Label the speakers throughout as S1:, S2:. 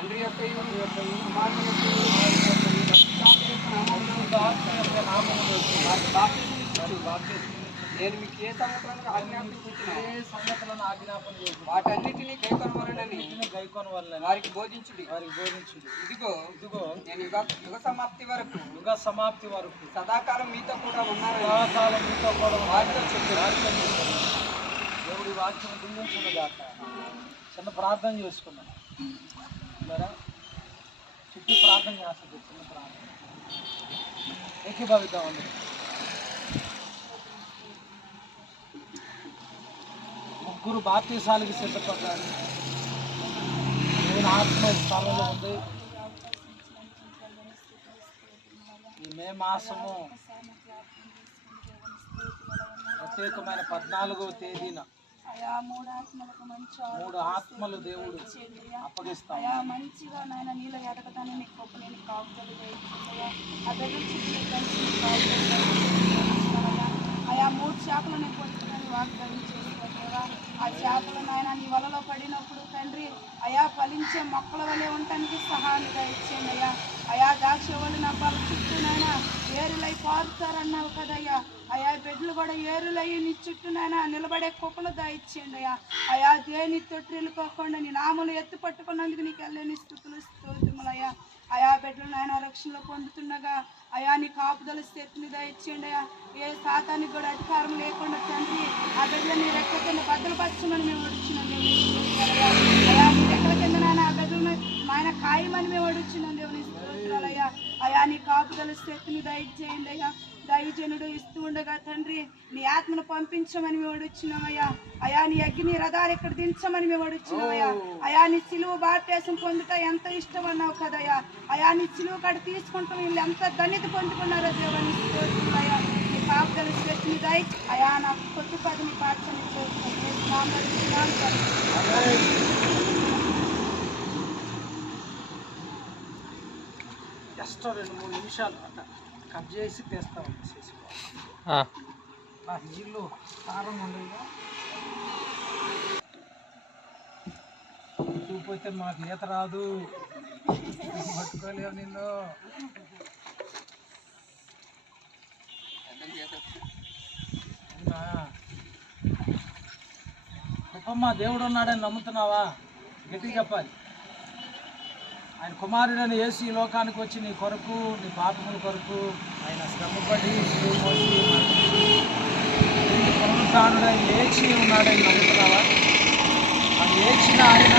S1: తండ్రి యొక్క కుమారుని. నేను మీకు ఏ సంగతులను ఆజ్ఞాపించిన
S2: ఏ సంగతులను ఆజ్ఞాపన చేసి
S1: వాటన్నిటినీ కైకొనవలనని
S2: గైకొని వల్ల
S1: వారికి బోధించుడి
S2: వారికి బోధించుడు
S1: ఇదిగో
S2: ఇదిగో
S1: నేను యుగ యుగ సమాప్తి వరకు
S2: యుగ సమాప్తి వరకు
S1: సదాకాలం మీతో కూడా ఉన్నారని
S2: సదాకాలం మీతో కూడా
S1: వారితో చెప్పు
S2: వారితో. దేవుడి వాక్యం దించుకున్నదాక చిన్న ప్రార్థన చేసుకున్నాం సరే చుట్టూ ప్రార్థన చేస్తుంది చిన్న ప్రార్థన ఏకీభవిద్దాం అందరూ ముగ్గురు బాప్తీసాలకి సిద్ధపడ్డారు దేవుని ఆత్మ ఈ స్థలంలో ఉంది ఈ మే మాసము ప్రత్యేకమైన పద్నాలుగవ తేదీన
S3: అయా మూడు ఆత్మలకు మంచి
S2: మూడు ఆత్మలు దేవుడు అప్పగిస్తాం
S3: అయా మంచిగా నాయన నీళ్ళ ఎదగటాన్ని నీకు గొప్ప నేను కాపుదలు కాపుదలు చేయించుకుంటావయ్యా. అయా మూడు చేపలు నేను పట్టుకుని వాగ్దానం చేసుకుంటారా ఆ చేపలు నాయన నీ వలలో పడినప్పుడు తండ్రి అయా ఫలించే మొక్కల వలె ఉండటానికి సహాయంగా ఇచ్చేయండి అయ్యా అయా ద్రాక్ష వాళ్ళు నా వాళ్ళ చుట్టూనైనా ఏరులై పారుతారన్నావు కదయ్యా. అయా బిడ్డలు కూడా ఏరులయ్యి నీ చుట్టూనైనా నిలబడే కుప్పలు దాయిచ్చేయండి అయ్యా. అయా దేని తొట్టిల్లు పోకుండా నీ నామలు ఎత్తు పట్టుకున్నందుకు నీకు వెళ్ళని స్థుతులు స్తోత్రములయ్యా అయా బిడ్డలు నాయన రక్షణలో పొందుతుండగా అయా నీ కాపుదల స్థితిని దయచేయండి అయ్యా. ఏ శాతానికి కూడా అధికారం లేకుండా తండ్రి ఆ బిడ్డలని రెక్క కింద భద్రపరచమని మేము వచ్చినాం దేవుని అయా నీ రెక్కల కింద నాయన ఆ బిడ్డలు ఆయన ఖాయమని మేము అడుగుచున్నాం దేవుని గల శక్తిని స్థితిని దయచేయండి అయ్యా. దైవజనుడు ఇస్తూ ఉండగా తండ్రి నీ ఆత్మను పంపించమని మేము అడుగుచున్నామయ్యా అయా నీ అగ్ని రథాలు ఇక్కడ దించమని మేము అడుగుచున్నామయ్యా అయా నీ సిలువు బాప్యాసం పొందుట ఎంత ఇష్టం అన్నావు కదయ్యా అయా నీ సిలువు కాడ తీసుకుంటాం వీళ్ళు ఎంత ధన్యత పొందుకున్నారో దేవాన్ని స్తోత్రులయ్యా నీ కాపుదల శక్తిని దయ అయా నా కొద్ది పదిని పాఠశాల
S2: జస్ట్ రెండు మూడు నిమిషాలు అట్లా కట్ చేసి తెస్తాం చేసి. ఆ. నీళ్ళు కారం ఉండేగా చూపోతే మాకు ఈత రాదు. పట్టుకోలేవు నిన్ను? గొప్పమ్మ దేవుడు ఉన్నాడని నమ్ముతున్నావా? గట్టిగా చెప్పాలి. ఆయన కుమారుడని యేసు ఈ లోకానికి వచ్చి నీ కొరకు నీ పాపముల కొరకు ఆయన శ్రమపడి శిలువ మోసి పునరుద్ధానుడై లేచి ఉన్నాడని నమ్ముతున్నావా? అది లేచిన ఆయన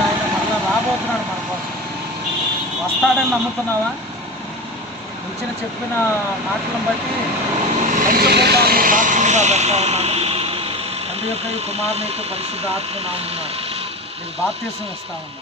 S2: ఆయన మరలా రాబోతున్నాడు మన కోసం. వస్తాడని నమ్ముతున్నావా? ఇచ్చిన చెప్పిన మాటలను బట్టి పంచభూతాలను సాక్షులుగా పెడతా ఉన్నాను. తండ్రి యొక్క ఈ కుమారుని యొక్క పరిశుద్ధ ఆత్మ ఉన్నారు నేను బాప్తీసం ఇస్తా ఉన్నాను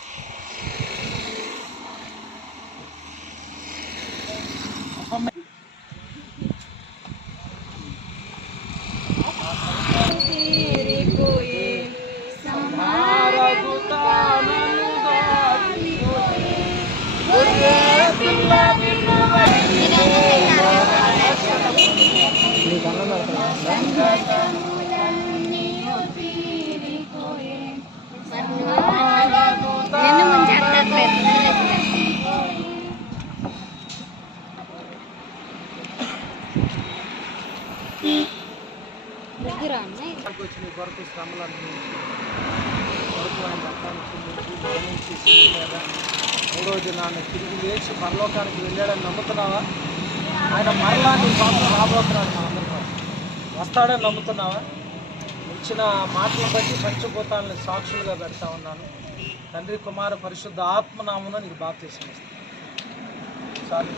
S2: ఇంటికి వచ్చి నీ కొరకు శ్రమలు కొరకు ఆయన రక్తాన్ని మరణించి మీద మూడో దినాన్ని తిరిగి లేచి పరలోకానికి వెళ్ళాడని నమ్ముతున్నావా? ఆయన మరలా నీ కోసం రాబోతున్నాడు మనందరి కోసం వస్తాడని నమ్ముతున్నావా? ఇచ్చిన మాటలు బట్టి పంచభూతాలను సాక్షులుగా పెడతా ఉన్నాను. తండ్రి కుమార పరిశుద్ధ ఆత్మనామను నీకు బాప్తీసం ఇస్తాను. సారీ.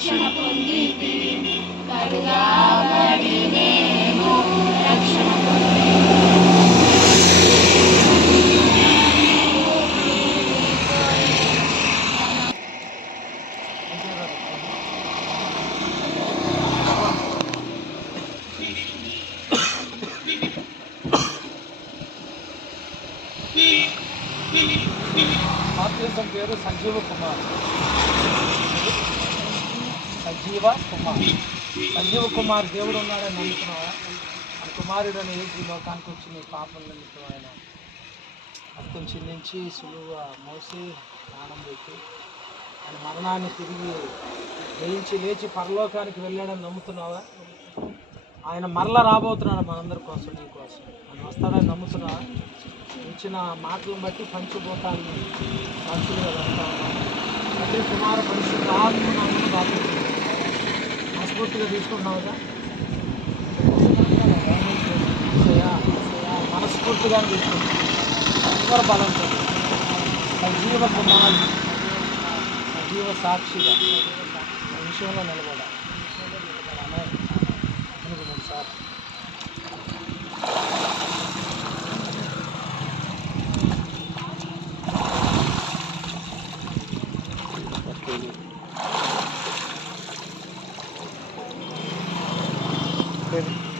S2: రక్షణ పొందితి కడుగాబడి నేను రక్షణ భారతదేశం పేరు సంజీవ కుమార్ సజీవ కుమార్. సంజీవ కుమార్ దేవుడు ఉన్నాడని నమ్ముతున్నావా? ఆ కుమారుడని ఈ లోకానికి వచ్చి నీ పాపం నిమిత్తం ఆయన? రక్తం చిందించి సులువుగా మోసి ప్రాణం పెట్టి ఆయన మరణాన్ని తిరిగి జయించి లేచి పరలోకానికి వెళ్ళాడని నమ్ముతున్నావా? ఆయన మరలా రాబోతున్నాడు మనందరి కోసం నీ కోసం. ఆయన వస్తాడని నమ్ముతున్నావా? ఇచ్చిన మాటలను బట్టి పంచిపోతాన్ని పంచులుగా వెళ్తా ఉన్నాం తండ్రి కుమార పరిశుద్ధ ఆత్మ నమ్మను మనస్ఫూర్తిగా తీసుకుంటున్నావుగా మనస్ఫూర్తిగా తీసుకుంటున్నాం అందరూ బలంతో సజీవ కుమార్ సజీవ సాక్షిగా. ఈ విషయంలో నిలబడి. 对